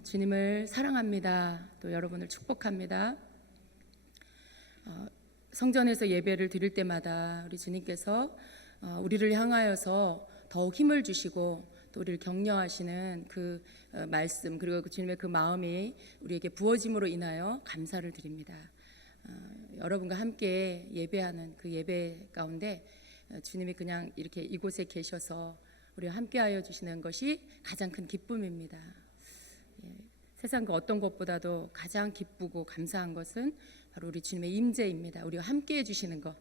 주님을 사랑합니다. 또 여러분을 축복합니다. 성전에서 예배를 드릴 때마다 우리 주님께서 우리를 향하여서 더욱 힘을 주시고 또 우리를 격려하시는 그 말씀, 그리고 그 주님의 그 마음이 우리에게 부어짐으로 인하여 감사를 드립니다. 여러분과 함께 예배하는 그 예배 가운데 주님이 그냥 이렇게 이곳에 계셔서 우리와 함께하여 주시는 것이 가장 큰 기쁨입니다. 세상 그 어떤 것보다도 가장 기쁘고 감사한 것은 바로 우리 주님의 임재입니다. 우리와 함께해 주시는 것,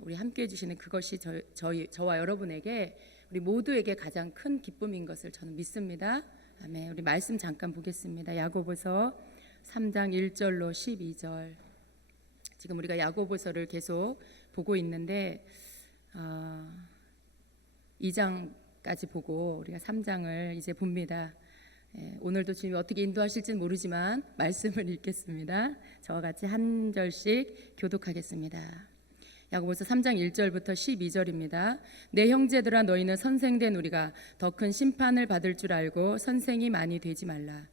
우리 함께해 주시는 그것이 저와 여러분에게, 우리 모두에게 가장 큰 기쁨인 것을 저는 믿습니다. 아멘. 우리 말씀 잠깐 보겠습니다. 야고보서 3장 1절로 12절. 지금 우리가 야고보서를 계속 보고 있는데 2장까지 보고 우리가 3장을 이제 봅니다. 오늘도 주님이 어떻게 인도하실지는 모르지만 말씀을 읽겠습니다. 저와 같이 한 절씩 교독하겠습니다. 야고보서 3장 1절부터 12절입니다. 내 형제들아, 너희는 선생된 우리가 더 큰 심판을 받을 줄 알고 선생이 많이 되지 말라.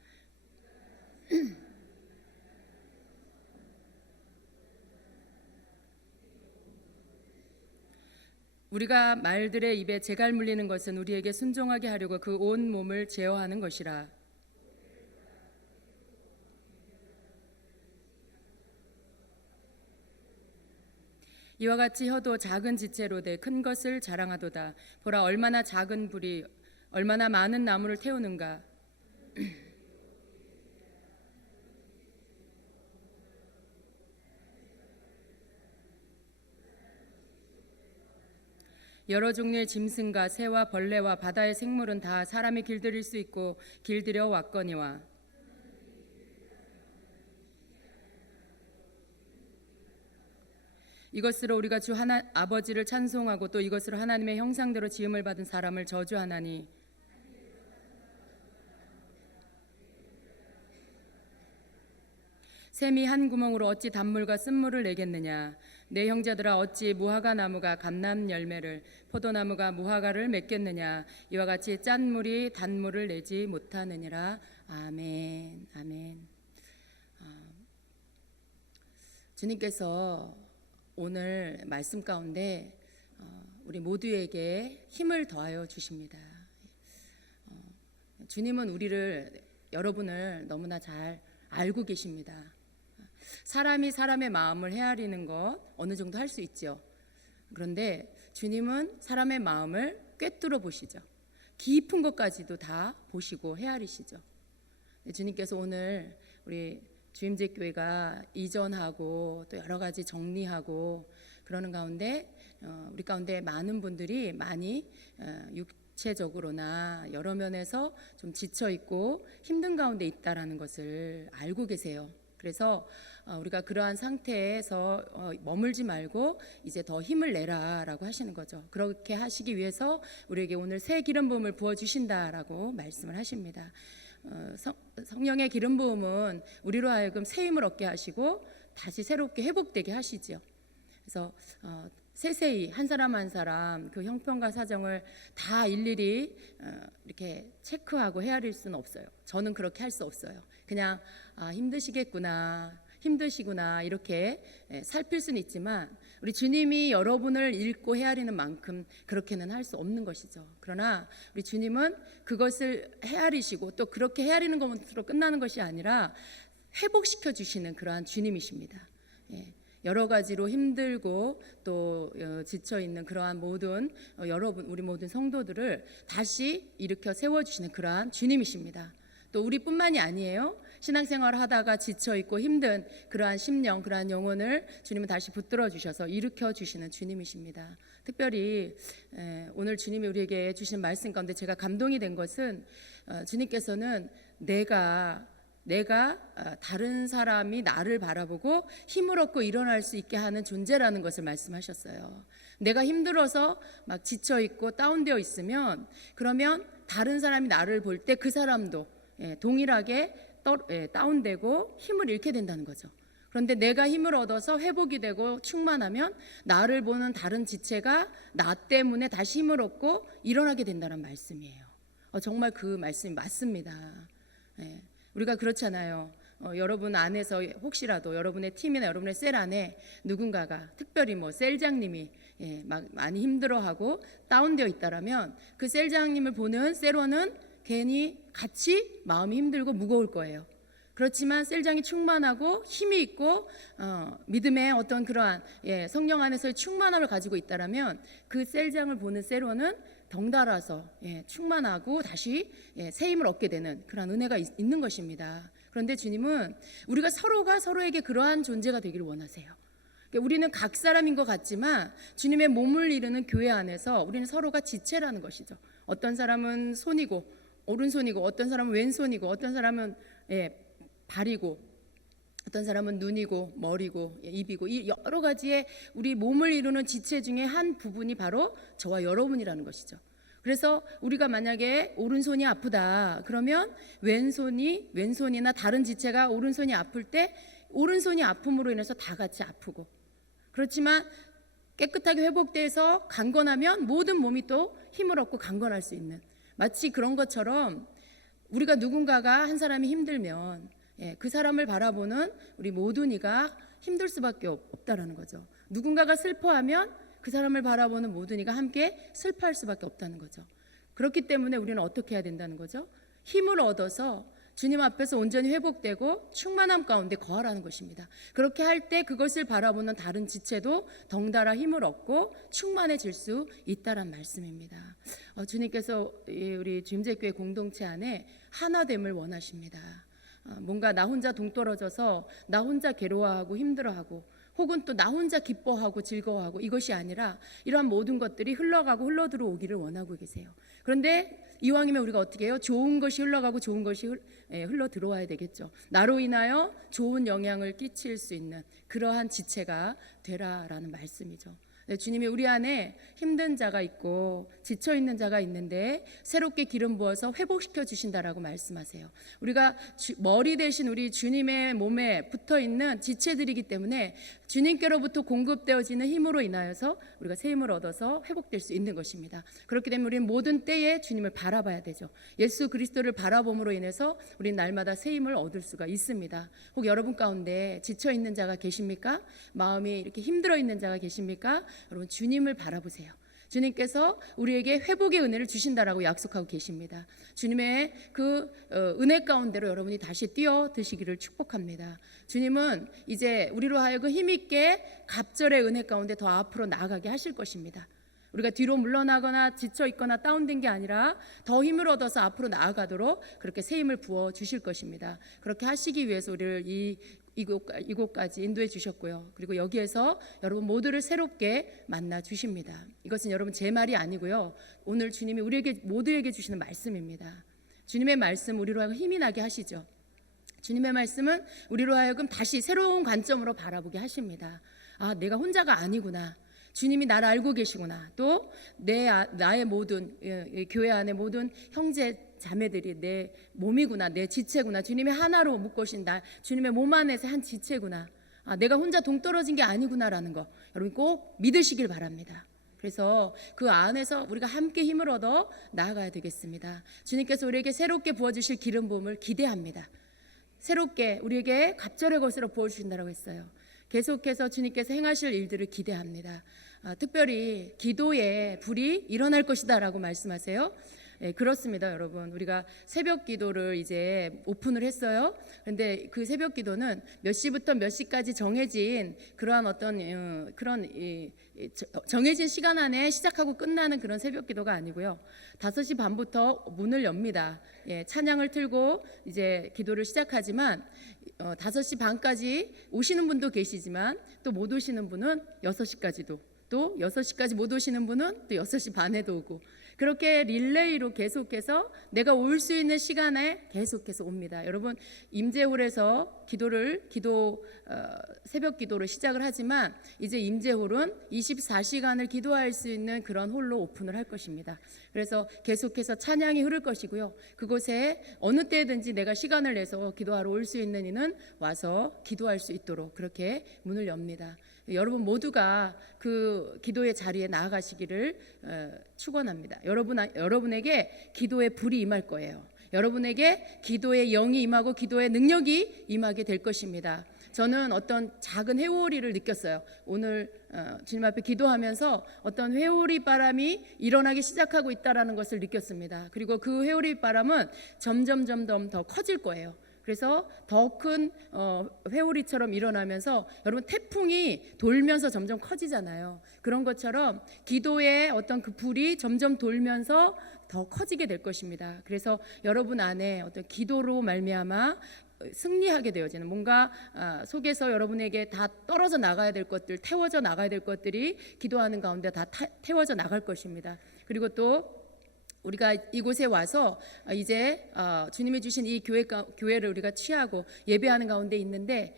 우리가 말들의 입에 재갈 물리는 것은 우리에게 순종하게 하려고 그 온 몸을 제어하는 것이라. 이와 같이 혀도 작은 지체로 돼 큰 것을 자랑하도다. 보라, 얼마나 작은 불이 얼마나 많은 나무를 태우는가. 여러 종류의 짐승과 새와 벌레와 바다의 생물은 다 사람이 길들일 수 있고 길들여 왔거니와, 이것으로 우리가 주 아버지를 찬송하고 또 이것으로 하나님의 형상대로 지음을 받은 사람을 저주하나니, 샘이 한 구멍으로 어찌 단물과 쓴물을 내겠느냐. 내 형제들아, 어찌 무화과 나무가 감람 열매를, 포도나무가 무화과를 맺겠느냐. 이와 같이 짠 물이 단물을 내지 못하느니라. 아멘. 아멘. 주님께서 오늘 말씀 가운데 우리 모두에게 힘을 더하여 주십니다. 주님은 여러분을 너무나 잘 알고 계십니다. 사람이 사람의 마음을 헤아리는 것 어느 정도 할 수 있죠. 그런데 주님은 사람의 마음을 꿰뚫어 보시죠. 깊은 것까지도 다 보시고 헤아리시죠. 주님께서 오늘 우리 주임제 교회가 이전하고 또 여러 가지 정리하고 그러는 가운데 우리 가운데 많은 분들이 많이 육체적으로나 여러 면에서 좀 지쳐 있고 힘든 가운데 있다라는 것을 알고 계세요. 그래서 우리가 그러한 상태에서 머물지 말고 이제 더 힘을 내라라고 하시는 거죠. 그렇게 하시기 위해서 우리에게 오늘 새 기름 부음을 부어주신다라고 말씀을 하십니다. 성령의 기름 부음은 우리로 하여금 새 힘을 얻게 하시고 다시 새롭게 회복되게 하시죠. 그래서 세세히 한 사람 한 사람 그 형편과 사정을 다 일일이 이렇게 체크하고 헤아릴 수는 없어요. 저는 그렇게 할 수 없어요. 그냥 힘드시구나 이렇게 살필 수는 있지만 우리 주님이 여러분을 읽고 헤아리는 만큼 그렇게는 할 수 없는 것이죠. 그러나 우리 주님은 그것을 헤아리시고 또 그렇게 헤아리는 것으로 끝나는 것이 아니라 회복시켜 주시는 그러한 주님이십니다. 여러 가지로 힘들고 또 지쳐있는 그러한 모든 우리 모든 성도들을 다시 일으켜 세워주시는 그러한 주님이십니다. 또 우리뿐만이 아니에요. 신앙생활을 하다가 지쳐있고 힘든 그러한 심령, 그러한 영혼을 주님은 다시 붙들어 주셔서 일으켜 주시는 주님이십니다. 특별히 오늘 주님이 우리에게 주신 말씀 가운데 제가 감동이 된 것은 주님께서는 내가 다른 사람이 나를 바라보고 힘을 얻고 일어날 수 있게 하는 존재라는 것을 말씀하셨어요. 내가 힘들어서 막 지쳐있고 다운되어 있으면 그러면 다른 사람이 나를 볼 때 그 사람도 동일하게 다운되고 힘을 잃게 된다는 거죠. 그런데 내가 힘을 얻어서 회복이 되고 충만하면 나를 보는 다른 지체가 나 때문에 다시 힘을 얻고 일어나게 된다는 말씀이에요. 정말 그 말씀이 맞습니다. 우리가 그렇잖아요. 여러분 안에서 혹시라도 여러분의 팀이나 여러분의 셀 안에 누군가가 특별히 뭐 셀장님이 막 많이 힘들어하고 다운되어 있다라면 그 셀장님을 보는 셀원은 괜히 같이 마음이 힘들고 무거울 거예요. 그렇지만 셀장이 충만하고 힘이 있고 믿음의 어떤 그러한 성령 안에서의 충만함을 가지고 있다라면 그 셀장을 보는 셀원은 덩달아서 충만하고 다시 새 힘을 얻게 되는 그런 은혜가 있는 것입니다. 그런데 주님은 우리가 서로가 서로에게 그러한 존재가 되기를 원하세요. 우리는 각 사람인 것 같지만 주님의 몸을 이루는 교회 안에서 우리는 서로가 지체라는 것이죠. 어떤 사람은 손이고 오른손이고 어떤 사람은 왼손이고 어떤 사람은 발이고 어떤 사람은 눈이고 머리고 입이고 이 여러 가지의 우리 몸을 이루는 지체 중에 한 부분이 바로 저와 여러분이라는 것이죠. 그래서 우리가 만약에 오른손이 아프다 그러면 왼손이나 다른 지체가 오른손이 아플 때 오른손이 아픔으로 인해서 다 같이 아프고, 그렇지만 깨끗하게 회복돼서 강건하면 모든 몸이 또 힘을 얻고 강건할 수 있는, 마치 그런 것처럼 우리가 누군가가 한 사람이 힘들면 그 사람을 바라보는 우리 모든 이가 힘들 수밖에 없다라는 거죠. 누군가가 슬퍼하면 그 사람을 바라보는 모든 이가 함께 슬퍼할 수밖에 없다는 거죠. 그렇기 때문에 우리는 어떻게 해야 된다는 거죠? 힘을 얻어서 주님 앞에서 온전히 회복되고 충만함 가운데 거하라는 것입니다. 그렇게 할 때 그것을 바라보는 다른 지체도 덩달아 힘을 얻고 충만해질 수 있다란 말씀입니다. 주님께서 우리 주임제교회 공동체 안에 하나됨을 원하십니다. 뭔가 나 혼자 동떨어져서 나 혼자 괴로워하고 힘들어하고 혹은 또 나 혼자 기뻐하고 즐거워하고 이것이 아니라 이러한 모든 것들이 흘러가고 흘러들어오기를 원하고 계세요. 그런데 이왕이면 우리가 어떻게 해요? 좋은 것이 흘러가고 좋은 것이 흘러들어와야 되겠죠. 나로 인하여 좋은 영향을 끼칠 수 있는 그러한 지체가 되라라는 말씀이죠. 주님이 우리 안에 힘든 자가 있고 지쳐있는 자가 있는데 새롭게 기름 부어서 회복시켜 주신다라고 말씀하세요. 우리가 머리 대신 우리 주님의 몸에 붙어있는 지체들이기 때문에 주님께로부터 공급되어지는 힘으로 인하여서 우리가 새 힘을 얻어서 회복될 수 있는 것입니다. 그렇기 때문에 우리는 모든 때에 주님을 바라봐야 되죠. 예수 그리스도를 바라봄으로 인해서 우리는 날마다 새 힘을 얻을 수가 있습니다. 혹 여러분 가운데 지쳐있는 자가 계십니까? 마음이 이렇게 힘들어 있는 자가 계십니까? 여러분 주님을 바라보세요. 주님께서 우리에게 회복의 은혜를 주신다라고 약속하고 계십니다. 주님의 그 은혜 가운데로 여러분이 다시 뛰어드시기를 축복합니다. 주님은 이제 우리로 하여금 힘있게 갑절의 은혜 가운데 더 앞으로 나아가게 하실 것입니다. 우리가 뒤로 물러나거나 지쳐있거나 다운된 게 아니라 더 힘을 얻어서 앞으로 나아가도록 그렇게 새 힘을 부어 주실 것입니다. 그렇게 하시기 위해서 우리를 이곳까지 인도해 주셨고요. 그리고 여기에서 여러분 모두를 새롭게 만나 주십니다. 이것은 여러분 제 말이 아니고요. 오늘 주님이 우리에게 모두에게 주시는 말씀입니다. 주님의 말씀 우리로 하여금 힘이 나게 하시죠. 주님의 말씀은 우리로 하여금 다시 새로운 관점으로 바라보게 하십니다. 내가 혼자가 아니구나. 주님이 나를 알고 계시구나. 또 나의 모든 교회 안의 모든 형제 자매들이 내 몸이구나, 내 지체구나. 주님의 하나로 묶으신 나, 주님의 몸 안에서 한 지체구나. 내가 혼자 동떨어진 게 아니구나라는 거 여러분 꼭 믿으시길 바랍니다. 그래서 그 안에서 우리가 함께 힘을 얻어 나아가야 되겠습니다. 주님께서 우리에게 새롭게 부어주실 기름 부음을 기대합니다. 새롭게 우리에게 갑절의 것으로 부어주신다고 했어요. 계속해서 주님께서 행하실 일들을 기대합니다. 특별히 기도에 불이 일어날 것이다 라고 말씀하세요. 그렇습니다. 여러분 우리가 새벽 기도를 이제 오픈을 했어요. 그런데 그 새벽 기도는 몇 시부터 몇 시까지 정해진 그러한 어떤 정해진 시간 안에 시작하고 끝나는 그런 새벽 기도가 아니고요. 5시 반부터 문을 엽니다. 찬양을 틀고 이제 기도를 시작하지만 5시 반까지 오시는 분도 계시지만 또 못 오시는 분은 6시까지도, 또 6시까지 못 오시는 분은 또 6시 반에도 오고, 그렇게 릴레이로 계속해서 내가 올 수 있는 시간에 계속해서 옵니다. 여러분 임재홀에서 새벽 기도를 시작을 하지만 이제 임재홀은 24시간을 기도할 수 있는 그런 홀로 오픈을 할 것입니다. 그래서 계속해서 찬양이 흐를 것이고요. 그곳에 어느 때든지 내가 시간을 내서 기도하러 올 수 있는 이는 와서 기도할 수 있도록 그렇게 문을 엽니다. 여러분 모두가 그 기도의 자리에 나아가시기를 축원합니다. 여러분에게 기도의 불이 임할 거예요. 여러분에게 기도의 영이 임하고 기도의 능력이 임하게 될 것입니다. 저는 어떤 작은 회오리를 느꼈어요. 오늘 주님 앞에 기도하면서 어떤 회오리 바람이 일어나기 시작하고 있다라는 것을 느꼈습니다. 그리고 그 회오리 바람은 점점 더 커질 거예요. 그래서 더 큰 회오리처럼 일어나면서 여러분 태풍이 돌면서 점점 커지잖아요. 그런 것처럼 기도의 어떤 그 불이 점점 돌면서 더 커지게 될 것입니다. 그래서 여러분 안에 어떤 기도로 말미암아 승리하게 되어지는 뭔가 속에서 여러분에게 다 떨어져 나가야 될 것들, 태워져 나가야 될 것들이 기도하는 가운데 다 태워져 나갈 것입니다. 그리고 또 우리가 이곳에 와서 이제 주님이 주신 이 교회를 우리가 취하고 예배하는 가운데 있는데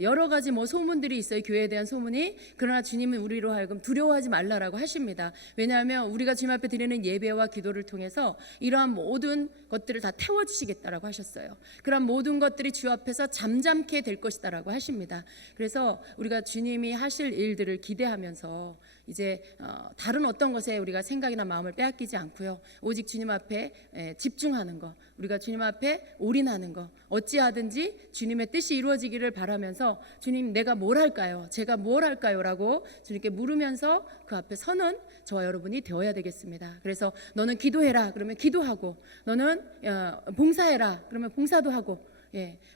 여러 가지 뭐 소문들이 있어요. 교회에 대한 소문이. 그러나 주님은 우리로 하여금 두려워하지 말라라고 하십니다. 왜냐하면 우리가 주님 앞에 드리는 예배와 기도를 통해서 이러한 모든 것들을 다 태워주시겠다라고 하셨어요. 그런 모든 것들이 주 앞에서 잠잠케 될 것이다라고 하십니다. 그래서 우리가 주님이 하실 일들을 기대하면서 이제 다른 어떤 것에 우리가 생각이나 마음을 빼앗기지 않고요. 오직 주님 앞에 집중하는 것, 우리가 주님 앞에 올인하는 것, 어찌하든지 주님의 뜻이 이루어지기를 바라면서 주님 내가 뭘 할까요? 제가 뭘 할까요? 라고 주님께 물으면서 그 앞에 서는 저와 여러분이 되어야 되겠습니다. 그래서 너는 기도해라 그러면 기도하고, 너는 봉사해라 그러면 봉사도 하고,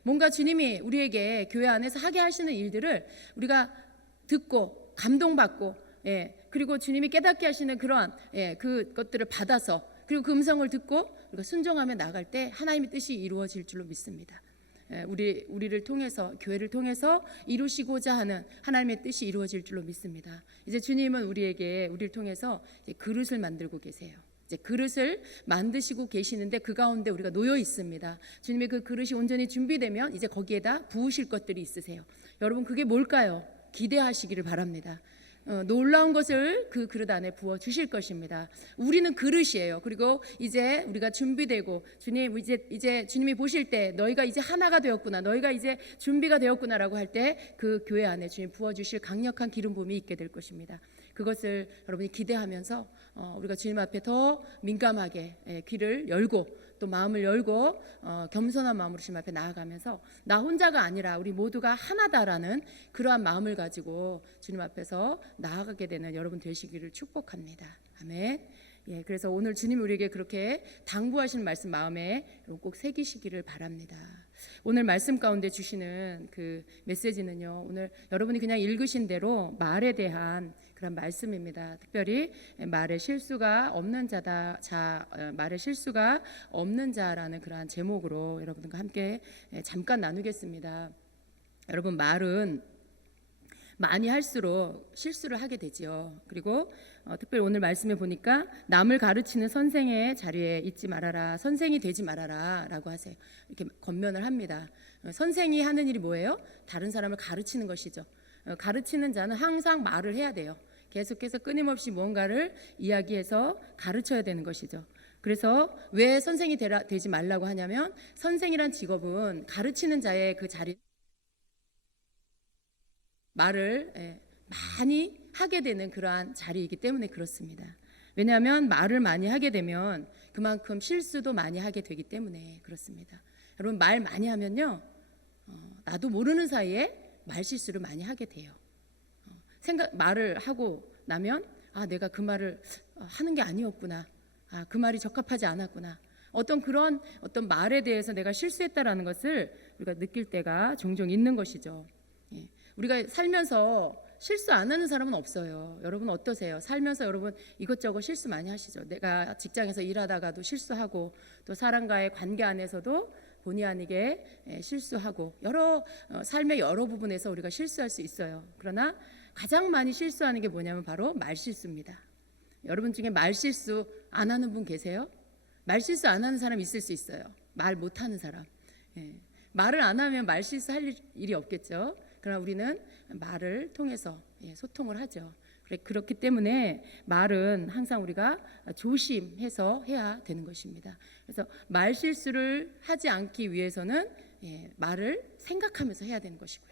뭔가 주님이 우리에게 교회 안에서 하게 하시는 일들을 우리가 듣고 감동받고, 그리고 주님이 깨닫게 하시는 그러한 그것들을 받아서, 그리고 그 음성을 듣고 우리가 순종하며 나갈 때 하나님의 뜻이 이루어질 줄로 믿습니다. 우리를 통해서, 교회를 통해서 이루시고자 하는 하나님의 뜻이 이루어질 줄로 믿습니다. 이제 주님은 우리를 통해서 이제 그릇을 만들고 계세요. 이제 그릇을 만드시고 계시는데 그 가운데 우리가 놓여 있습니다. 주님의 그 그릇이 온전히 준비되면 이제 거기에다 부으실 것들이 있으세요. 여러분 그게 뭘까요? 기대하시기를 바랍니다. 놀라운 것을 그 그릇 안에 부어 주실 것입니다. 우리는 그릇이에요. 그리고 이제 우리가 준비되고 주님 이제 주님이 보실 때 너희가 이제 하나가 되었구나, 너희가 이제 준비가 되었구나라고 할 때 그 교회 안에 주님 부어 주실 강력한 기름 부음이 있게 될 것입니다. 그것을 여러분이 기대하면서 우리가 주님 앞에 더 민감하게 귀를 열고 또 마음을 열고 겸손한 마음으로 주님 앞에 나아가면서 나 혼자가 아니라 우리 모두가 하나다라는 그러한 마음을 가지고 주님 앞에서 나아가게 되는 여러분 되시기를 축복합니다. 아멘. 그래서 오늘 주님 우리에게 그렇게 당부하시는 말씀 마음에 꼭 새기시기를 바랍니다. 오늘 말씀 가운데 주시는 그 메시지는요, 오늘 여러분이 그냥 읽으신 대로 말에 대한 그런 말씀입니다. 특별히 말에 실수가 없는 말에 실수가 없는 자라는 그러한 제목으로 여러분과 함께 잠깐 나누겠습니다. 여러분 말은 많이 할수록 실수를 하게 되지요. 그리고 특별히 오늘 말씀에 보니까 남을 가르치는 선생의 자리에 있지 말아라, 선생이 되지 말아라 라고 하세요. 이렇게 권면을 합니다. 선생이 하는 일이 뭐예요? 다른 사람을 가르치는 것이죠. 가르치는 자는 항상 말을 해야 돼요. 계속해서 끊임없이 뭔가를 이야기해서 가르쳐야 되는 것이죠. 그래서 왜 선생이 되지 말라고 하냐면 선생이란 직업은 가르치는 자의 그 자리 말을 많이 하게 되는 그러한 자리이기 때문에 그렇습니다. 왜냐하면 말을 많이 하게 되면 그만큼 실수도 많이 하게 되기 때문에 그렇습니다. 여러분 말 많이 하면요, 나도 모르는 사이에 말 실수를 많이 하게 돼요. 말을 하고 나면 내가 그 말을 하는 게 아니었구나, 그 말이 적합하지 않았구나, 어떤 말에 대해서 내가 실수했다라는 것을 우리가 느낄 때가 종종 있는 것이죠. 우리가 살면서 실수 안 하는 사람은 없어요. 여러분 어떠세요? 살면서 여러분 이것저것 실수 많이 하시죠? 내가 직장에서 일하다가도 실수하고, 또 사람과의 관계 안에서도 본의 아니게 실수하고, 삶의 여러 부분에서 우리가 실수할 수 있어요. 그러나 가장 많이 실수하는 게 뭐냐면 바로 말 실수입니다. 여러분 중에 말 실수 안 하는 분 계세요? 말 실수 안 하는 사람 있을 수 있어요. 말 못하는 사람. 말을 안 하면 말 실수할 일이 없겠죠. 그러나 우리는 말을 통해서 소통을 하죠. 그렇기 때문에 말은 항상 우리가 조심해서 해야 되는 것입니다. 그래서 말 실수를 하지 않기 위해서는 말을 생각하면서 해야 되는 것이고요.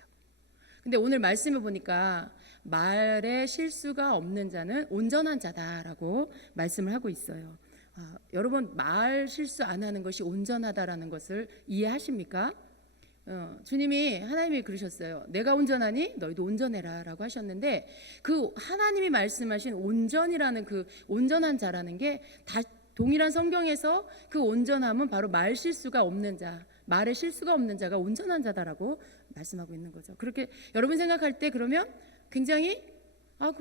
근데 오늘 말씀을 보니까 말에 실수가 없는 자는 온전한 자다라고 말씀을 하고 있어요. 여러분 말 실수 안 하는 것이 온전하다라는 것을 이해하십니까? 주님이 하나님이 그러셨어요. 내가 온전하니 너희도 온전해라 라고 하셨는데 그 하나님이 말씀하신 온전이라는 그 온전한 자라는 게 다 동일한 성경에서 그 온전함은 바로 말 실수가 없는 자, 말에 실수가 없는 자가 온전한 자다라고 말씀하고 있는 거죠. 그렇게 여러분 생각할 때 그러면 굉장히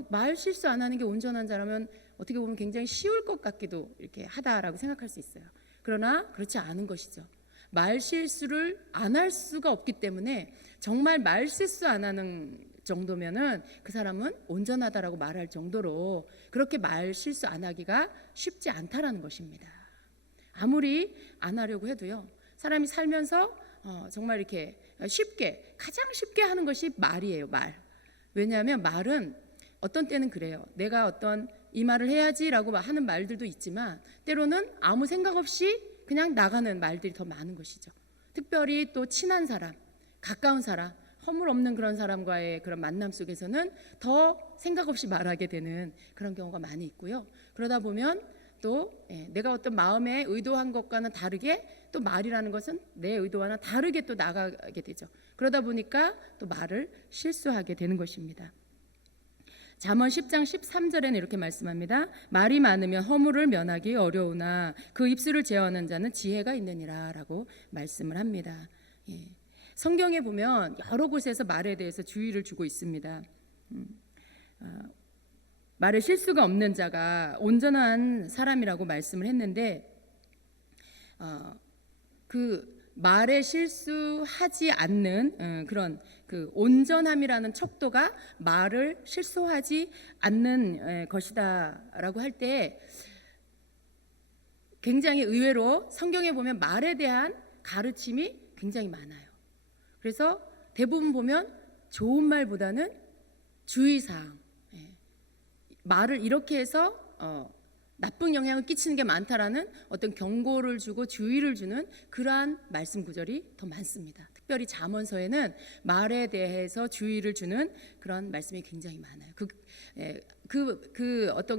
말 실수 안 하는 게 온전한 자라면 어떻게 보면 굉장히 쉬울 것 같기도 이렇게 하다라고 생각할 수 있어요. 그러나 그렇지 않은 것이죠. 말 실수를 안 할 수가 없기 때문에 정말 말 실수 안 하는 정도면은 그 사람은 온전하다라고 말할 정도로 그렇게 말 실수 안 하기가 쉽지 않다라는 것입니다. 아무리 안 하려고 해도요. 사람이 살면서 정말 이렇게 가장 쉽게 하는 것이 말이에요. 말. 왜냐하면 말은 어떤 때는 그래요. 내가 어떤 이 말을 해야지라고 하는 말들도 있지만 때로는 아무 생각 없이 그냥 나가는 말들이 더 많은 것이죠. 특별히 또 친한 사람, 가까운 사람, 허물 없는 그런 사람과의 그런 만남 속에서는 더 생각 없이 말하게 되는 그런 경우가 많이 있고요. 그러다 보면 또 내가 어떤 마음에 의도한 것과는 다르게 또 말이라는 것은 내 의도와는 다르게 또 나가게 되죠. 그러다 보니까 또 말을 실수하게 되는 것입니다. 잠언 10장 13절에는 이렇게 말씀합니다. 말이 많으면 허물을 면하기 어려우나 그 입술을 제어하는 자는 지혜가 있느니라 라고 말씀을 합니다. 성경에 보면 여러 곳에서 말에 대해서 주의를 주고 있습니다. 말에 실수가 없는 자가 온전한 사람이라고 말씀을 했는데 그 말에 실수하지 않는 그런 그 온전함이라는 척도가 말을 실수하지 않는 것이다라고 할 때 굉장히 의외로 성경에 보면 말에 대한 가르침이 굉장히 많아요. 그래서 대부분 보면 좋은 말보다는 주의사항, 말을 이렇게 해서 나쁜 영향을 끼치는 게 많다라는 어떤 경고를 주고 주의를 주는 그러한 말씀 구절이 더 많습니다. 특별히 잠언서에는 말에 대해서 주의를 주는 그런 말씀이 굉장히 많아요.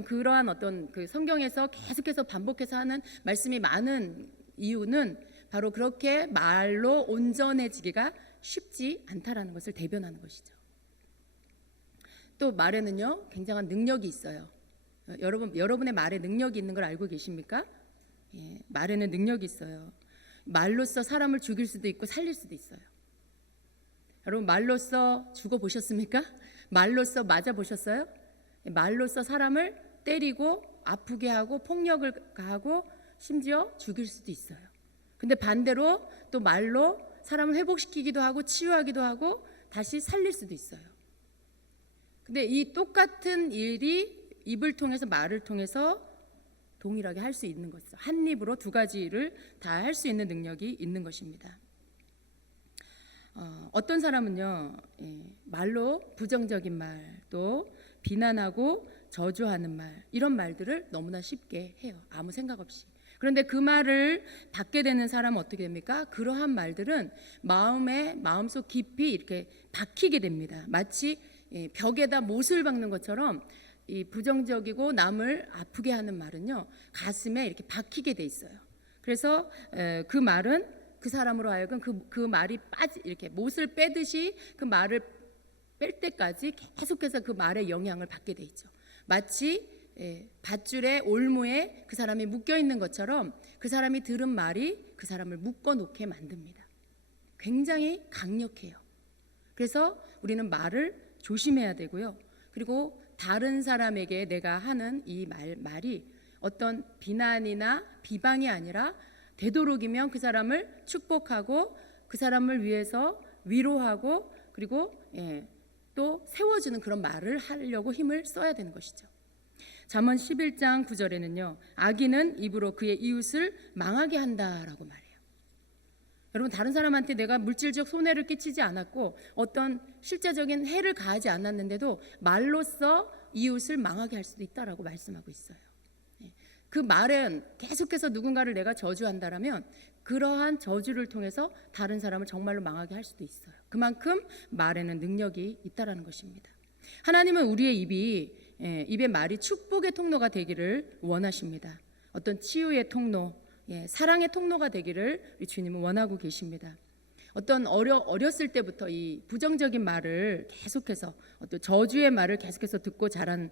그러한 어떤 그 성경에서 계속해서 반복해서 하는 말씀이 많은 이유는 바로 그렇게 말로 온전해지기가 쉽지 않다라는 것을 대변하는 것이죠. 또 말에는요 굉장한 능력이 있어요. 여러분의 말에 능력이 있는 걸 알고 계십니까? 말에는 능력이 있어요. 말로써 사람을 죽일 수도 있고 살릴 수도 있어요. 여러분 말로써 죽어 보셨습니까? 말로써 맞아 보셨어요? 말로써 사람을 때리고 아프게 하고 폭력을 가하고 심지어 죽일 수도 있어요. 근데 반대로 또 말로 사람을 회복시키기도 하고 치유하기도 하고 다시 살릴 수도 있어요. 근데 이 똑같은 일이 입을 통해서 말을 통해서 동일하게 할 수 있는 것이죠. 한 입으로 두 가지를 다 할 수 있는 능력이 있는 것입니다. 어떤 사람은요 말로 부정적인 말, 또 비난하고 저주하는 말 이런 말들을 너무나 쉽게 해요. 아무 생각 없이. 그런데 그 말을 받게 되는 사람은 어떻게 됩니까? 그러한 말들은 마음속 깊이 이렇게 박히게 됩니다. 마치 벽에다 못을 박는 것처럼 이 부정적이고 남을 아프게 하는 말은요 가슴에 이렇게 박히게 돼 있어요. 그래서 그 말은 그 사람으로 하여금 그 말이 이렇게 못을 빼듯이 그 말을 뺄 때까지 계속해서 그 말의 영향을 받게 돼 있죠. 마치 밧줄에 올무에 그 사람이 묶여 있는 것처럼 그 사람이 들은 말이 그 사람을 묶어 놓게 만듭니다. 굉장히 강력해요. 그래서 우리는 말을 조심해야 되고요. 그리고 다른 사람에게 내가 하는 이 말이 어떤 비난이나 비방이 아니라 되도록이면 그 사람을 축복하고 그 사람을 위해서 위로하고 그리고 또 세워주는 그런 말을 하려고 힘을 써야 되는 것이죠. 잠언 11장 9절에는요 악인은 입으로 그의 이웃을 망하게 한다라고 말해요. 여러분 다른 사람한테 내가 물질적 손해를 끼치지 않았고 어떤 실제적인 해를 가하지 않았는데도 말로써 이웃을 망하게 할 수도 있다라고 말씀하고 있어요. 그 말은 계속해서 누군가를 내가 저주한다라면 그러한 저주를 통해서 다른 사람을 정말로 망하게 할 수도 있어요. 그만큼 말에는 능력이 있다라는 것입니다. 하나님은 우리의 입에 말이 축복의 통로가 되기를 원하십니다. 어떤 치유의 통로, 사랑의 통로가 되기를 우리 주님은 원하고 계십니다. 어떤 어렸을 때부터 이 부정적인 말을 계속해서 어떤 저주의 말을 계속해서 듣고 자란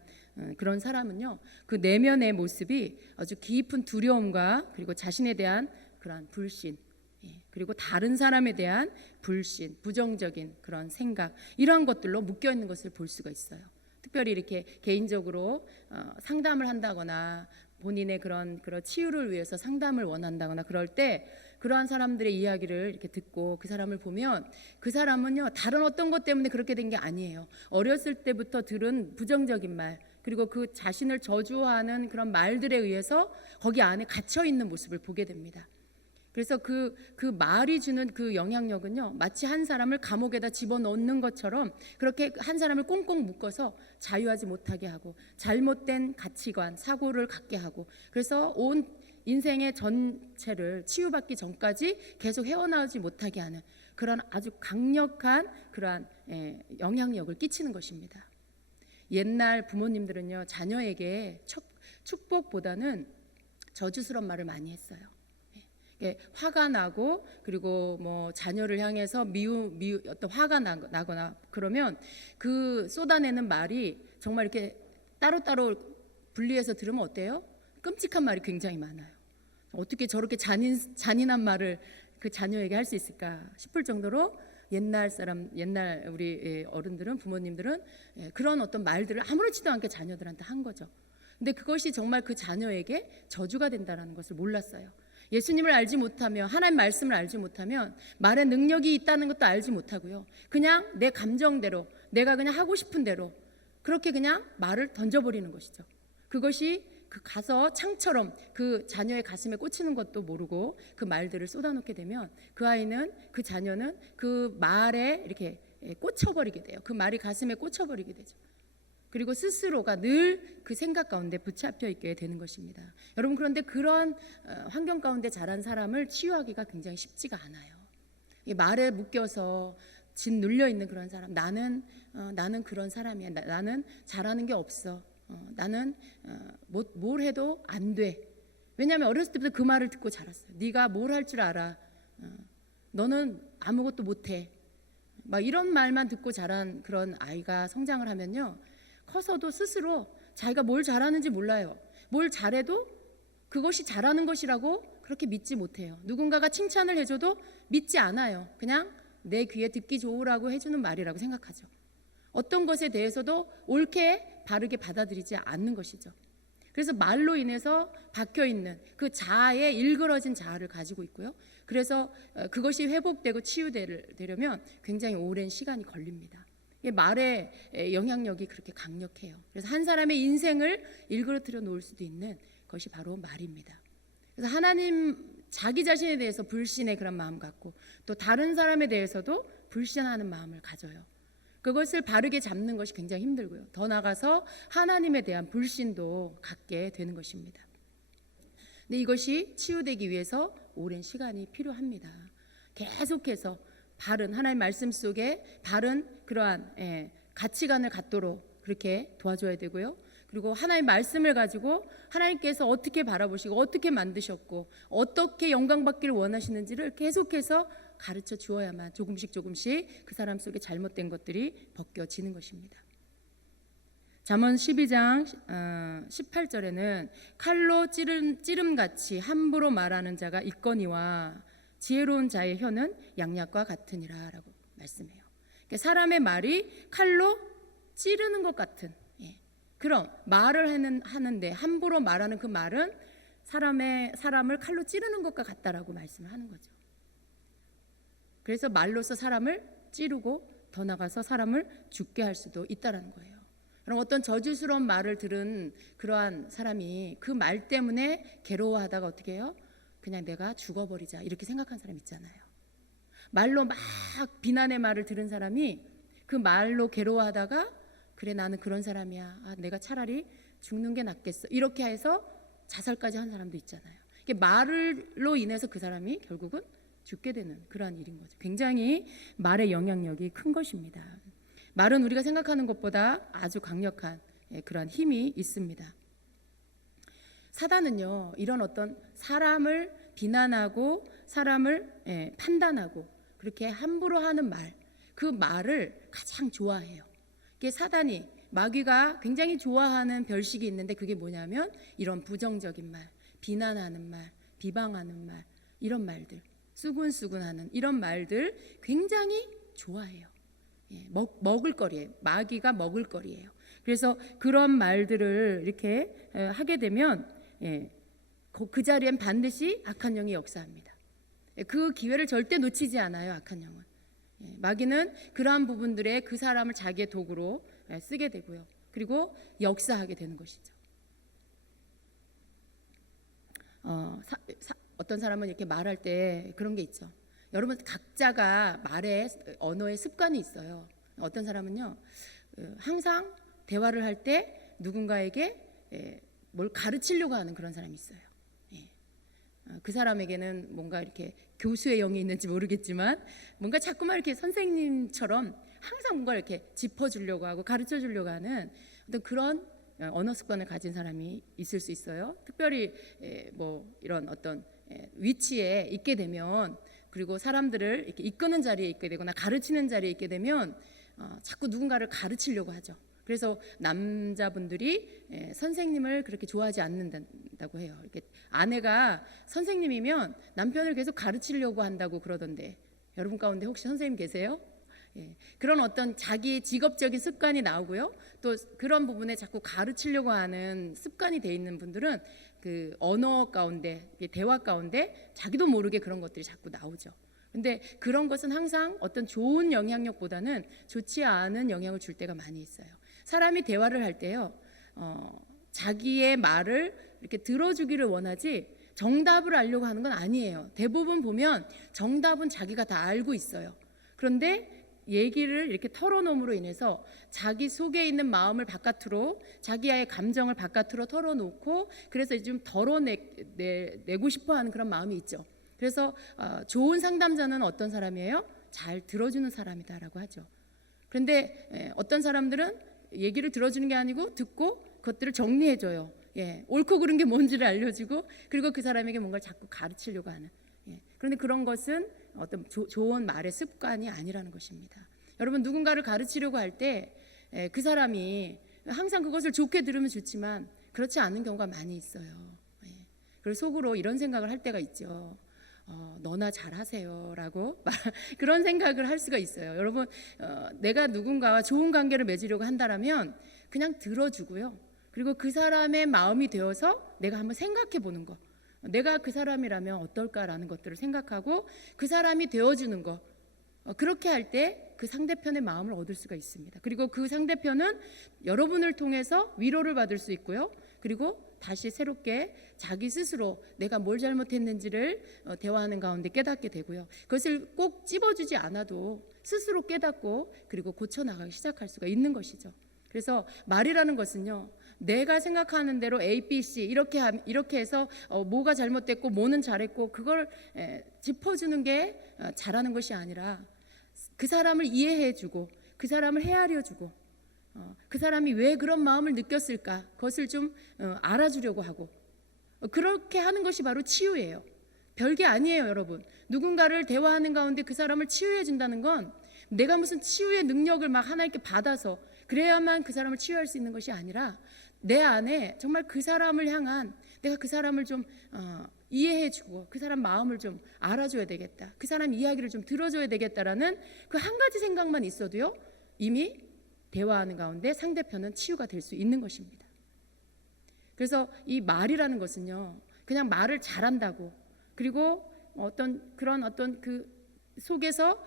그런 사람은요, 그 내면의 모습이 아주 깊은 두려움과 그리고 자신에 대한 그러한 불신, 그리고 다른 사람에 대한 불신, 부정적인 그런 생각, 이러한 것들로 묶여 있는 것을 볼 수가 있어요. 특별히 이렇게 개인적으로 상담을 한다거나 본인의 그런 치유를 위해서 상담을 원한다거나 그럴 때 그러한 사람들의 이야기를 이렇게 듣고 그 사람을 보면 그 사람은요, 다른 어떤 것 때문에 그렇게 된 게 아니에요. 어렸을 때부터 들은 부정적인 말, 그리고 그 자신을 저주하는 그런 말들에 의해서 거기 안에 갇혀 있는 모습을 보게 됩니다. 그래서 그 말이 주는 그 영향력은요, 마치 한 사람을 감옥에다 집어넣는 것처럼 그렇게 한 사람을 꽁꽁 묶어서 자유하지 못하게 하고 잘못된 가치관, 사고를 갖게 하고, 그래서 온 인생의 전체를 치유받기 전까지 계속 헤어나오지 못하게 하는 그런 아주 강력한 그러한 영향력을 끼치는 것입니다. 옛날 부모님들은요, 자녀에게 축복보다는 저주스러운 말을 많이 했어요. 화가 나고, 그리고 뭐 자녀를 향해서 어떤 화가 나거나 그러면 그 쏟아내는 말이 정말 이렇게 따로따로 분리해서 들으면 어때요? 끔찍한 말이 굉장히 많아요. 어떻게 저렇게 잔인한 말을 그 자녀에게 할 수 있을까 싶을 정도로 옛날 우리 어른들은, 부모님들은 그런 어떤 말들을 아무렇지도 않게 자녀들한테 한 거죠. 근데 그것이 정말 그 자녀에게 저주가 된다는 것을 몰랐어요. 예수님을 알지 못하며 하나님 말씀을 알지 못하면 말의 능력이 있다는 것도 알지 못하고요, 그냥 내 감정대로, 내가 그냥 하고 싶은 대로 그렇게 그냥 말을 던져버리는 것이죠. 그것이 그 가서 창처럼 그 자녀의 가슴에 꽂히는 것도 모르고 그 말들을 쏟아놓게 되면 그 아이는, 그 자녀는 그 말에 이렇게 꽂혀버리게 돼요. 그 말이 가슴에 꽂혀버리게 되죠. 그리고 스스로가 늘 그 생각 가운데 붙잡혀 있게 되는 것입니다. 여러분, 그런데 그런 환경 가운데 자란 사람을 치유하기가 굉장히 쉽지가 않아요. 이 말에 묶여서 진 눌려 있는 그런 사람, 나는 그런 사람이야, 나는 잘하는 게 없어, 나는 뭘 해도 안 돼. 왜냐하면 어렸을 때부터 그 말을 듣고 자랐어요. 네가 뭘 할 줄 알아, 너는 아무것도 못해, 막 이런 말만 듣고 자란 그런 아이가 성장을 하면요, 커서도 스스로 자기가 뭘 잘하는지 몰라요. 뭘 잘해도 그것이 잘하는 것이라고 그렇게 믿지 못해요. 누군가가 칭찬을 해줘도 믿지 않아요. 그냥 내 귀에 듣기 좋으라고 해주는 말이라고 생각하죠. 어떤 것에 대해서도 옳게 바르게 받아들이지 않는 것이죠. 그래서 말로 인해서 박혀있는 그 자아에 일그러진 자아를 가지고 있고요, 그래서 그것이 회복되고 치유되려면 굉장히 오랜 시간이 걸립니다. 말의 영향력이 그렇게 강력해요. 그래서 한 사람의 인생을 일그러뜨려 놓을 수도 있는 것이 바로 말입니다. 그래서 하나님, 자기 자신에 대해서 불신의 그런 마음 갖고 또 다른 사람에 대해서도 불신하는 마음을 가져요. 그것을 바르게 잡는 것이 굉장히 힘들고요, 더 나아가서 하나님에 대한 불신도 갖게 되는 것입니다. 근데 이것이 치유되기 위해서 오랜 시간이 필요합니다. 계속해서 바른 하나님 말씀 속에 바른 그러한 가치관을 갖도록 그렇게 도와줘야 되고요, 그리고 하나님 말씀을 가지고 하나님께서 어떻게 바라보시고 어떻게 만드셨고 어떻게 영광받기를 원하시는지를 계속해서 가르쳐 주어야만 조금씩 그 사람 속에 잘못된 것들이 벗겨지는 것입니다. 잠언 12장 18절에는 칼로 찌름같이 함부로 말하는 자가 있거니와 지혜로운 자의 혀는 양약과 같으니라 라고 말씀해요. 그러니까 사람의 말이 칼로 찌르는 것 같은 그런 말을 하는데, 함부로 말하는 그 말은 사람을 칼로 찌르는 것과 같다라고 말씀을 하는 거죠. 그래서 말로서 사람을 찌르고 더 나가서 사람을 죽게 할 수도 있다라는 거예요. 그럼 어떤 저주스러운 말을 들은 그러한 사람이 그 말 때문에 괴로워하다가 어떻게 해요? 그냥 내가 죽어버리자 이렇게 생각한 사람 있잖아요. 말로 막 비난의 말을 들은 사람이 그 말로 괴로워하다가 그래, 나는 그런 사람이야, 내가 차라리 죽는 게 낫겠어, 이렇게 해서 자살까지 한 사람도 있잖아요. 이게 말로 인해서 그 사람이 결국은 죽게 되는 그러한 일인 거죠. 굉장히 말의 영향력이 큰 것입니다. 말은 우리가 생각하는 것보다 아주 강력한 그러한 힘이 있습니다. 사단은요, 이런 어떤 사람을 비난하고 사람을 판단하고 그렇게 함부로 하는 말, 그 말을 가장 좋아해요. 이게 사단이, 마귀가 굉장히 좋아하는 별식이 있는데 그게 뭐냐면 이런 부정적인 말, 비난하는 말, 비방하는 말, 이런 말들, 수군수군하는 이런 말들 굉장히 좋아해요. 먹을거리예요. 마귀가 먹을거리예요. 그래서 그런 말들을 이렇게 하게 되면 그 자리엔 반드시 악한 영이 역사합니다. 그 기회를 절대 놓치지 않아요. 악한 영은. 마귀는 그러한 부분들에 그 사람을 자기의 도구로 쓰게 되고요. 그리고 역사하게 되는 것이죠. 어떤 사람은 이렇게 말할 때 그런 게 있죠. 여러분 각자가 언어의 습관이 있어요. 어떤 사람은요, 항상 대화를 할 때 누군가에게 뭘 가르치려고 하는 그런 사람이 있어요. 그 사람에게는 뭔가 이렇게 교수의 영이 있는지 모르겠지만 뭔가 자꾸만 이렇게 선생님처럼 항상 뭔가 이렇게 짚어주려고 하고 가르쳐주려고 하는 어떤 그런 언어 습관을 가진 사람이 있을 수 있어요. 특별히 뭐 이런 어떤 위치에 있게 되면, 그리고 사람들을 이렇게 이끄는 자리에 있게 되거나 가르치는 자리에 있게 되면 자꾸 누군가를 가르치려고 하죠. 그래서 남자분들이 선생님을 그렇게 좋아하지 않는다고 해요. 이렇게 아내가 선생님이면 남편을 계속 가르치려고 한다고 그러던데, 여러분 가운데 혹시 선생님 계세요? 그런 어떤 자기 직업적인 습관이 나오고요. 또 그런 부분에 자꾸 가르치려고 하는 습관이 돼 있는 분들은 그 언어 가운데, 대화 가운데 자기도 모르게 그런 것들이 자꾸 나오죠. 근데 그런 것은 항상 어떤 좋은 영향력보다는 좋지 않은 영향을 줄 때가 많이 있어요. 사람이 대화를 할 때요, 자기의 말을 이렇게 들어주기를 원하지 정답을 알려고 하는 건 아니에요. 대부분 보면 정답은 자기가 다 알고 있어요. 그런데 얘기를 이렇게 털어놓음으로 인해서 자기 속에 있는 마음을 바깥으로, 자기의 감정을 바깥으로 털어놓고, 그래서 좀 덜어내고 싶어하는 그런 마음이 있죠. 그래서 좋은 상담자는 어떤 사람이에요? 잘 들어주는 사람이다라고 하죠. 그런데 어떤 사람들은 얘기를 들어주는 게 아니고 듣고 그것들을 정리해줘요. 옳고 그른 게 뭔지를 알려주고, 그리고 그 사람에게 뭔가를 자꾸 가르치려고 하는. 그런데 그런 것은 어떤 좋은 말의 습관이 아니라는 것입니다. 여러분, 누군가를 가르치려고 할 때 그 사람이 항상 그것을 좋게 들으면 좋지만 그렇지 않은 경우가 많이 있어요. 그래서 속으로 이런 생각을 할 때가 있죠. 너나 잘하세요 라고 그런 생각을 할 수가 있어요. 여러분, 내가 누군가와 좋은 관계를 맺으려고 한다면 그냥 들어주고요, 그리고 그 사람의 마음이 되어서 내가 한번 생각해 보는 거, 내가 그 사람이라면 어떨까라는 것들을 생각하고 그 사람이 되어주는 거, 그렇게 할 때 그 상대편의 마음을 얻을 수가 있습니다. 그리고 그 상대편은 여러분을 통해서 위로를 받을 수 있고요, 그리고 다시 새롭게 자기 스스로 내가 뭘 잘못했는지를 대화하는 가운데 깨닫게 되고요, 그것을 꼭 찝어주지 않아도 스스로 깨닫고 그리고 고쳐나가기 시작할 수가 있는 것이죠. 그래서 말이라는 것은요, 내가 생각하는 대로 A, B, C 이렇게 해서 뭐가 잘못됐고 뭐는 잘했고 그걸 짚어주는 게 잘하는 것이 아니라, 그 사람을 이해해주고 그 사람을 헤아려주고 그 사람이 왜 그런 마음을 느꼈을까, 그것을 좀 알아주려고 하고, 그렇게 하는 것이 바로 치유예요. 별게 아니에요. 여러분, 누군가를 대화하는 가운데 그 사람을 치유해 준다는 건 내가 무슨 치유의 능력을 막 하나님께 받아서 그래야만 그 사람을 치유할 수 있는 것이 아니라, 내 안에 정말 그 사람을 향한, 내가 그 사람을 좀 이해해주고 그 사람 마음을 좀 알아줘야 되겠다, 그 사람 이야기를 좀 들어줘야 되겠다라는 그 한 가지 생각만 있어도요, 이미 대화하는 가운데 상대편은 치유가 될 수 있는 것입니다. 그래서 이 말이라는 것은요, 그냥 말을 잘한다고, 그리고 어떤 그 속에서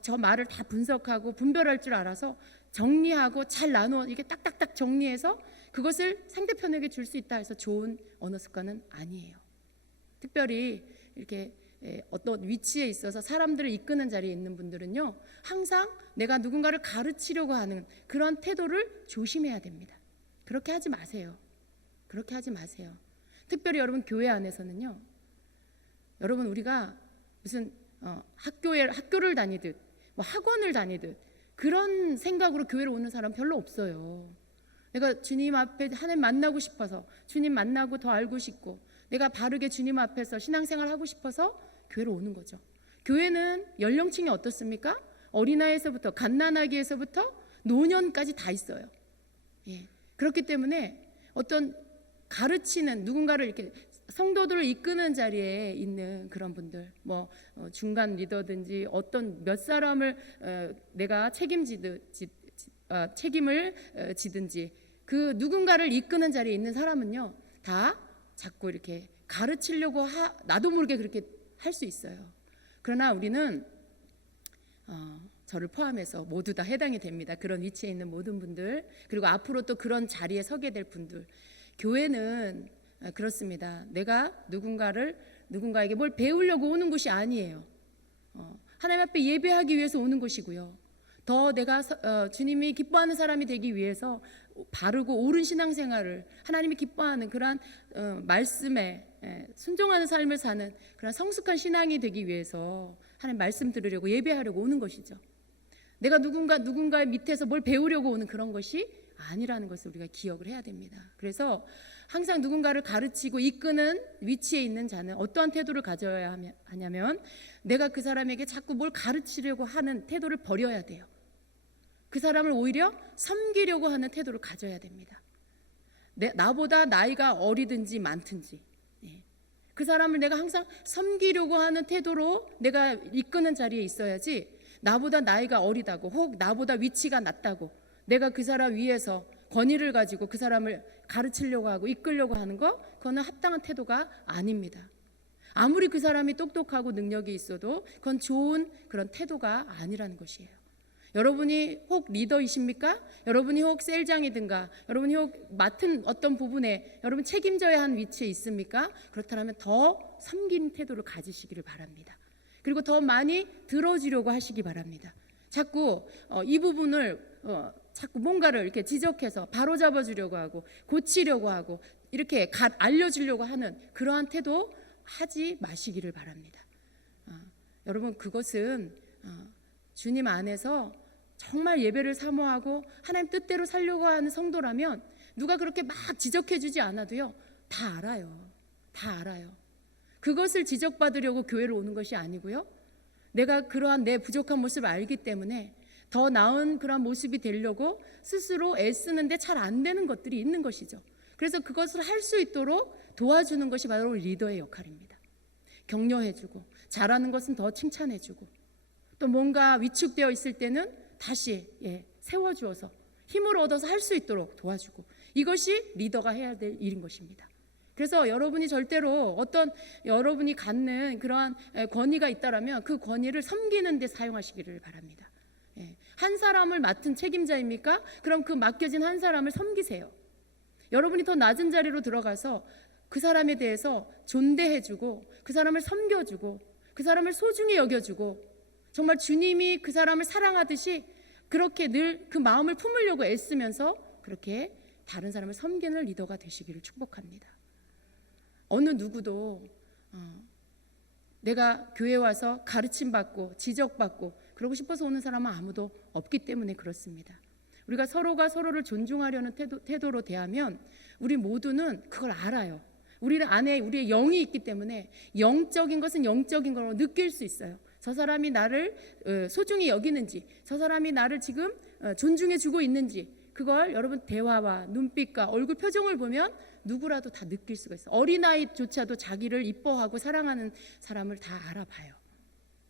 저 말을 다 분석하고 분별할 줄 알아서 정리하고 잘 나누어 이게 딱딱딱 정리해서 그것을 상대편에게 줄 수 있다 해서 좋은 언어 습관은 아니에요. 특별히 이렇게 어떤 위치에 있어서 사람들을 이끄는 자리에 있는 분들은요, 항상 내가 누군가를 가르치려고 하는 그런 태도를 조심해야 됩니다. 그렇게 하지 마세요. 그렇게 하지 마세요. 특별히 여러분, 교회 안에서는요, 여러분, 우리가 무슨 학교를 다니듯 뭐 학원을 다니듯 그런 생각으로 교회를 오는 사람 별로 없어요. 내가 주님 앞에 하나님 만나고 싶어서, 주님 만나고 더 알고 싶고, 내가 바르게 주님 앞에서 신앙생활 하고 싶어서 교회로 오는 거죠. 교회는 연령층이 어떻습니까? 어린아이에서부터 갓난아기에서부터 노년까지 다 있어요. 예. 그렇기 때문에 어떤 가르치는, 누군가를 이렇게 성도들을 이끄는 자리에 있는 그런 분들, 뭐 중간 리더든지 어떤 몇 사람을 내가 책임을 지든지, 그 누군가를 이끄는 자리에 있는 사람은요, 다 자꾸 이렇게 가르치려고 나도 모르게 그렇게 할 수 있어요. 그러나 우리는 저를 포함해서 모두 다 해당이 됩니다. 그런 위치에 있는 모든 분들, 그리고 앞으로 또 그런 자리에 서게 될 분들. 교회는 그렇습니다. 내가 누군가에게 뭘 배우려고 오는 곳이 아니에요. 하나님 앞에 예배하기 위해서 오는 곳이고요. 더 내가 주님이 기뻐하는 사람이 되기 위해서 바르고 옳은 신앙생활을, 하나님이 기뻐하는 그러한 말씀에 순종하는 삶을 사는 그런 성숙한 신앙이 되기 위해서 하나님 말씀 들으려고 예배하려고 오는 것이죠. 내가 누군가의 밑에서 뭘 배우려고 오는 그런 것이 아니라는 것을 우리가 기억을 해야 됩니다. 그래서 항상 누군가를 가르치고 이끄는 위치에 있는 자는 어떠한 태도를 가져야 하냐면, 내가 그 사람에게 자꾸 뭘 가르치려고 하는 태도를 버려야 돼요. 그 사람을 오히려 섬기려고 하는 태도를 가져야 됩니다. 나보다 나이가 어리든지 많든지, 그 사람을 내가 항상 섬기려고 하는 태도로 내가 이끄는 자리에 있어야지, 나보다 나이가 어리다고, 혹 나보다 위치가 낮다고 내가 그 사람 위에서 권위를 가지고 그 사람을 가르치려고 하고 이끌려고 하는 거, 그거는 합당한 태도가 아닙니다. 아무리 그 사람이 똑똑하고 능력이 있어도 그건 좋은 그런 태도가 아니라는 것이에요. 여러분이 혹 리더이십니까? 여러분이 혹 셀장이든가, 여러분이 혹 맡은 어떤 부분에 여러분 책임져야 하는 위치에 있습니까? 그렇다면 더 섬기는 태도를 가지시기를 바랍니다. 그리고 더 많이 들어주려고 하시기 바랍니다. 자꾸 이 부분을 자꾸 뭔가를 이렇게 지적해서 바로잡아 주려고 하고 고치려고 하고 이렇게 알려주려고 하는 그러한 태도 하지 마시기를 바랍니다. 여러분, 그것은 주님 안에서 정말 예배를 사모하고 하나님 뜻대로 살려고 하는 성도라면 누가 그렇게 막 지적해 주지 않아도요, 다 알아요. 다 알아요. 그것을 지적받으려고 교회로 오는 것이 아니고요, 내가 그러한 내 부족한 모습을 알기 때문에 더 나은 그런 모습이 되려고 스스로 애쓰는데 잘 안 되는 것들이 있는 것이죠. 그래서 그것을 할 수 있도록 도와주는 것이 바로 리더의 역할입니다. 격려해주고, 잘하는 것은 더 칭찬해주고, 또 뭔가 위축되어 있을 때는 다시 세워주어서 힘을 얻어서 할 수 있도록 도와주고, 이것이 리더가 해야 될 일인 것입니다. 그래서 여러분이 절대로 어떤 여러분이 갖는 그러한 권위가 있다라면 그 권위를 섬기는 데 사용하시기를 바랍니다. 한 사람을 맡은 책임자입니까? 그럼 그 맡겨진 한 사람을 섬기세요. 여러분이 더 낮은 자리로 들어가서 그 사람에 대해서 존대해주고, 그 사람을 섬겨주고, 그 사람을 소중히 여겨주고, 정말 주님이 그 사람을 사랑하듯이 그렇게 늘 그 마음을 품으려고 애쓰면서 그렇게 다른 사람을 섬기는 리더가 되시기를 축복합니다. 어느 누구도 내가 교회에 와서 가르침받고 지적받고 그러고 싶어서 오는 사람은 아무도 없기 때문에 그렇습니다. 우리가 서로가 서로를 존중하려는 태도로 대하면 우리 모두는 그걸 알아요. 우리 안에 우리의 영이 있기 때문에 영적인 것은 영적인 걸로 느낄 수 있어요. 저 사람이 나를 소중히 여기는지, 저 사람이 나를 지금 존중해 주고 있는지, 그걸 여러분 대화와 눈빛과 얼굴 표정을 보면 누구라도 다 느낄 수가 있어요. 어린아이조차도 자기를 이뻐하고 사랑하는 사람을 다 알아봐요.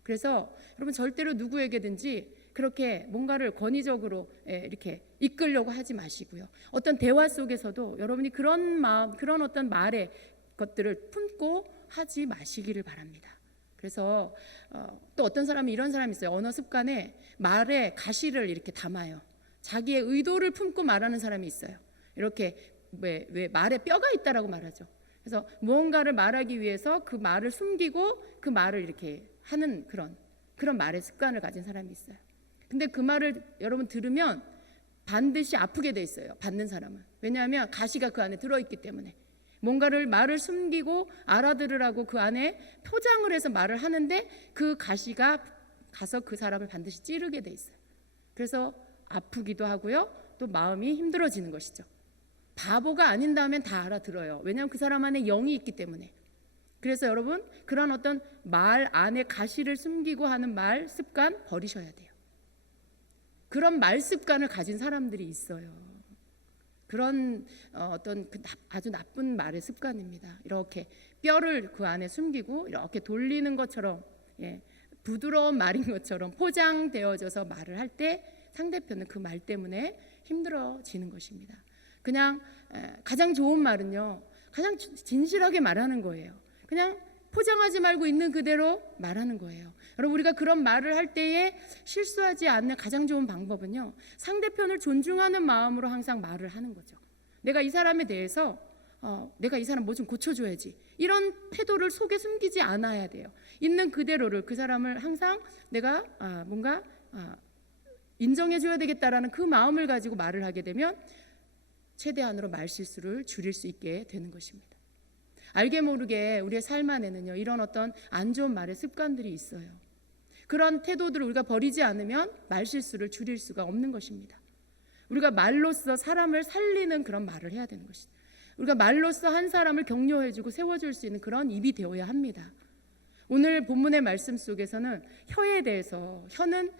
그래서 여러분 절대로 누구에게든지 그렇게 뭔가를 권위적으로 이렇게 이끌려고 하지 마시고요. 어떤 대화 속에서도 여러분이 그런 마음, 그런 어떤 말의 것들을 품고 하지 마시기를 바랍니다. 그래서 또 어떤 사람이 이런 사람이 있어요. 언어 습관에 말에 가시를 이렇게 담아요. 자기의 의도를 품고 말하는 사람이 있어요. 이렇게 왜 말에 뼈가 있다라고 말하죠. 그래서 무언가를 말하기 위해서 그 말을 숨기고 그 말을 이렇게 하는 그런 말의 습관을 가진 사람이 있어요. 근데 그 말을 여러분 들으면 반드시 아프게 돼 있어요. 받는 사람은. 왜냐하면 가시가 그 안에 들어있기 때문에. 뭔가를 말을 숨기고 알아들으라고 그 안에 포장을 해서 말을 하는데 그 가시가 가서 그 사람을 반드시 찌르게 돼 있어요. 그래서 아프기도 하고요, 또 마음이 힘들어지는 것이죠. 바보가 아닌 다음엔 다 알아들어요. 왜냐하면 그 사람 안에 영이 있기 때문에. 그래서 여러분 그런 어떤 말 안에 가시를 숨기고 하는 말 습관 버리셔야 돼요. 그런 말 습관을 가진 사람들이 있어요. 그런 어떤 아주 나쁜 말의 습관입니다. 이렇게 뼈를 그 안에 숨기고 이렇게 돌리는 것처럼, 부드러운 말인 것처럼 포장되어져서 말을 할 때 상대편은 그 말 때문에 힘들어지는 것입니다. 그냥 가장 좋은 말은요, 가장 진실하게 말하는 거예요. 그냥 포장하지 말고 있는 그대로 말하는 거예요. 여러분 우리가 그런 말을 할 때에 실수하지 않는 가장 좋은 방법은요, 상대편을 존중하는 마음으로 항상 말을 하는 거죠. 내가 이 사람에 대해서 내가 이 사람 뭐 좀 고쳐줘야지, 이런 태도를 속에 숨기지 않아야 돼요. 있는 그대로를, 그 사람을 항상 내가 뭔가 인정해줘야 되겠다라는 그 마음을 가지고 말을 하게 되면 최대한으로 말실수를 줄일 수 있게 되는 것입니다. 알게 모르게 우리의 삶 안에는요, 이런 어떤 안 좋은 말의 습관들이 있어요. 그런 태도들을 우리가 버리지 않으면 말실수를 줄일 수가 없는 것입니다. 우리가 말로써 사람을 살리는 그런 말을 해야 되는 것이죠. 우리가 말로써 한 사람을 격려해주고 세워줄 수 있는 그런 입이 되어야 합니다. 오늘 본문의 말씀 속에서는 혀에 대해서, 혀는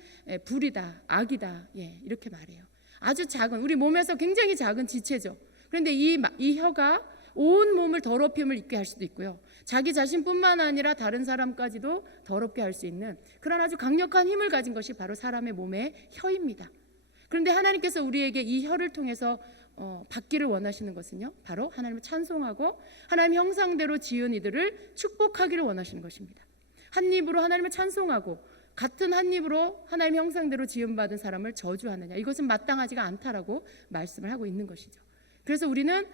불이다, 악이다, 이렇게 말해요. 아주 작은, 우리 몸에서 굉장히 작은 지체죠. 그런데 이 혀가 온 몸을 더럽힘을 입게 할 수도 있고요, 자기 자신뿐만 아니라 다른 사람까지도 더럽게 할 수 있는 그런 아주 강력한 힘을 가진 것이 바로 사람의 몸의 혀입니다. 그런데 하나님께서 우리에게 이 혀를 통해서 받기를 원하시는 것은요, 바로 하나님을 찬송하고 하나님 형상대로 지은 이들을 축복하기를 원하시는 것입니다. 한 입으로 하나님을 찬송하고 같은 한 입으로 하나님 형상대로 지음받은 사람을 저주하느냐, 이것은 마땅하지가 않다라고 말씀을 하고 있는 것이죠. 그래서 우리는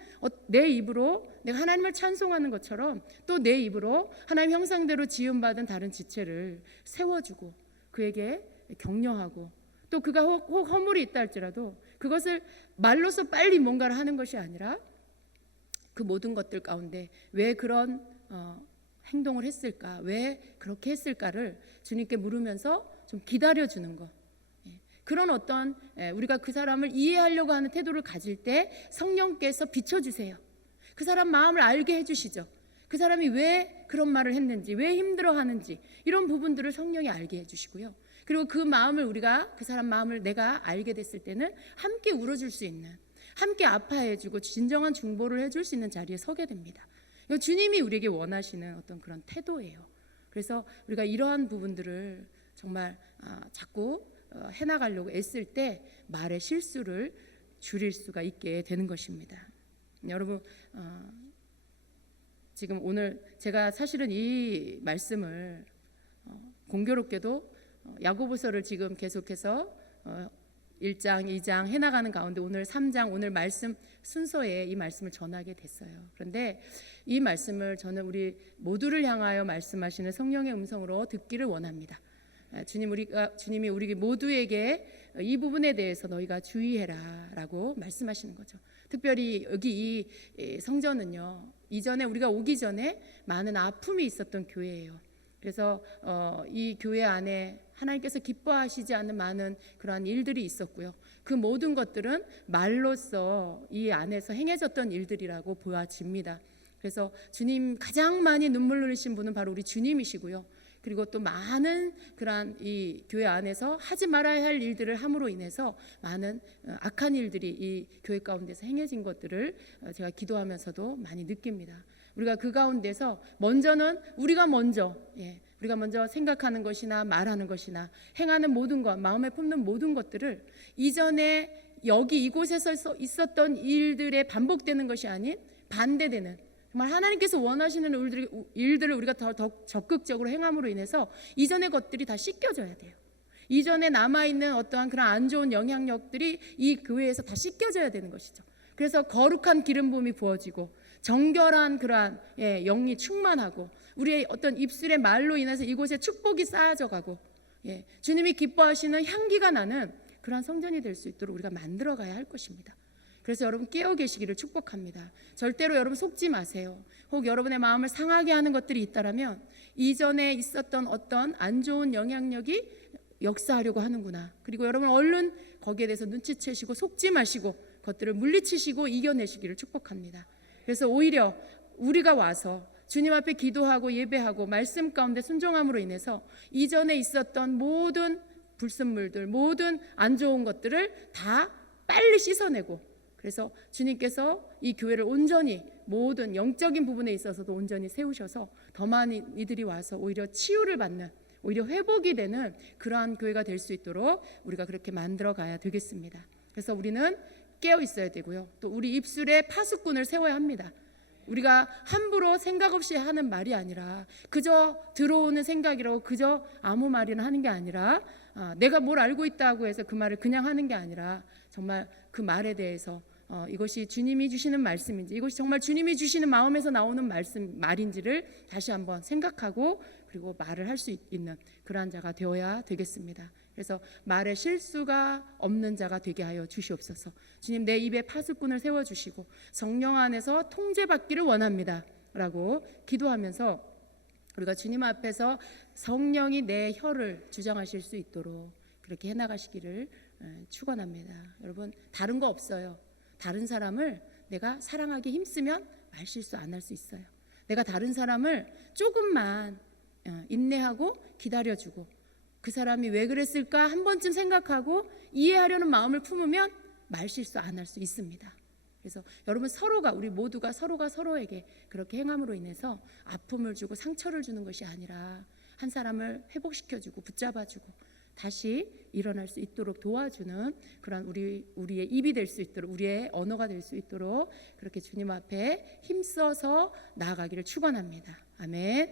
내 입으로 내가 하나님을 찬송하는 것처럼 또 내 입으로 하나님 형상대로 지음받은 다른 지체를 세워주고 그에게 격려하고, 또 그가 혹 허물이 있다 할지라도 그것을 말로서 빨리 뭔가를 하는 것이 아니라 그 모든 것들 가운데 왜 그런 행동을 했을까, 왜 그렇게 했을까를 주님께 물으면서 좀 기다려주는 것, 그런 어떤 우리가 그 사람을 이해하려고 하는 태도를 가질 때 성령께서 비춰주세요. 그 사람 마음을 알게 해주시죠. 그 사람이 왜 그런 말을 했는지, 왜 힘들어하는지, 이런 부분들을 성령이 알게 해주시고요. 그리고 그 마음을 우리가, 그 사람 마음을 내가 알게 됐을 때는 함께 울어줄 수 있는, 함께 아파해주고 진정한 중보를 해줄 수 있는 자리에 서게 됩니다. 이거 주님이 우리에게 원하시는 어떤 그런 태도예요. 그래서 우리가 이러한 부분들을 정말 자꾸 해나가려고 애쓸 때 말의 실수를 줄일 수가 있게 되는 것입니다. 여러분 지금 오늘 제가 사실은 이 말씀을 공교롭게도 야고보서를 지금 계속해서 1장, 2장 해나가는 가운데 오늘 3장, 오늘 말씀 순서에 이 말씀을 전하게 됐어요. 그런데 이 말씀을 저는 우리 모두를 향하여 말씀하시는 성령의 음성으로 듣기를 원합니다. 주님이 우리 모두에게 이 부분에 대해서 너희가 주의해라 라고 말씀하시는 거죠. 특별히 여기 이 성전은요, 이전에 우리가 오기 전에 많은 아픔이 있었던 교회예요. 그래서 이 교회 안에 하나님께서 기뻐하시지 않는 많은 그러한 일들이 있었고요, 그 모든 것들은 말로써 이 안에서 행해졌던 일들이라고 보아집니다. 그래서 주님 가장 많이 눈물 흘리신 분은 바로 우리 주님이시고요, 그리고 또 많은 그러한 이 교회 안에서 하지 말아야 할 일들을 함으로 인해서 많은 악한 일들이 이 교회 가운데서 행해진 것들을 제가 기도하면서도 많이 느낍니다. 우리가 그 가운데서 먼저는 우리가 먼저 생각하는 것이나 말하는 것이나 행하는 모든 것, 마음에 품는 모든 것들을 이전에 여기 이곳에서 있었던 일들에 반복되는 것이 아닌 반대되는, 정말 하나님께서 원하시는 일들을 우리가 더 적극적으로 행함으로 인해서 이전의 것들이 다 씻겨져야 돼요. 이전에 남아있는 어떠한 그런 안 좋은 영향력들이 이 교회에서 다 씻겨져야 되는 것이죠. 그래서 거룩한 기름 부음이 부어지고 정결한 그러한 영이 충만하고 우리의 어떤 입술의 말로 인해서 이곳에 축복이 쌓아져 가고 주님이 기뻐하시는 향기가 나는 그러한 성전이 될 수 있도록 우리가 만들어 가야 할 것입니다. 그래서 여러분 깨어 계시기를 축복합니다. 절대로 여러분 속지 마세요. 혹 여러분의 마음을 상하게 하는 것들이 있다라면 이전에 있었던 어떤 안 좋은 영향력이 역사하려고 하는구나, 그리고 여러분 얼른 거기에 대해서 눈치채시고 속지 마시고 것들을 물리치시고 이겨내시기를 축복합니다. 그래서 오히려 우리가 와서 주님 앞에 기도하고 예배하고 말씀 가운데 순종함으로 인해서 이전에 있었던 모든 불순물들, 모든 안 좋은 것들을 다 빨리 씻어내고, 그래서 주님께서 이 교회를 온전히 모든 영적인 부분에 있어서도 온전히 세우셔서 더 많은 이들이 와서 오히려 치유를 받는, 오히려 회복이 되는 그러한 교회가 될 수 있도록 우리가 그렇게 만들어 가야 되겠습니다. 그래서 우리는 깨어 있어야 되고요, 또 우리 입술에 파수꾼을 세워야 합니다. 우리가 함부로 생각 없이 하는 말이 아니라, 그저 들어오는 생각이라고 그저 아무 말이나 하는 게 아니라, 내가 뭘 알고 있다고 해서 그 말을 그냥 하는 게 아니라, 정말 그 말에 대해서 이것이 주님이 주시는 말씀인지, 이것이 정말 주님이 주시는 마음에서 나오는 말인지를 다시 한번 생각하고, 그리고 말을 할 수 있는 그러한 자가 되어야 되겠습니다. 그래서 말에 실수가 없는 자가 되게 하여 주시옵소서. 주님, 내 입에 파수꾼을 세워주시고 성령 안에서 통제받기를 원합니다 라고 기도하면서 우리가 주님 앞에서 성령이 내 혀를 주장하실 수 있도록 그렇게 해나가시기를 축원합니다. 여러분, 다른 거 없어요. 다른 사람을 내가 사랑하기 힘쓰면 말 실수 안 할 수 있어요. 내가 다른 사람을 조금만 인내하고 기다려주고, 그 사람이 왜 그랬을까 한 번쯤 생각하고 이해하려는 마음을 품으면 말 실수 안 할 수 있습니다. 그래서 여러분, 우리 모두가 서로가 서로에게 그렇게 행함으로 인해서 아픔을 주고 상처를 주는 것이 아니라 한 사람을 회복시켜주고 붙잡아주고 다시 일어날 수 있도록 도와주는 그런 우리의 입이 될 수 있도록, 우리의 언어가 될 수 있도록 그렇게 주님 앞에 힘써서 나아가기를 축원합니다. 아멘.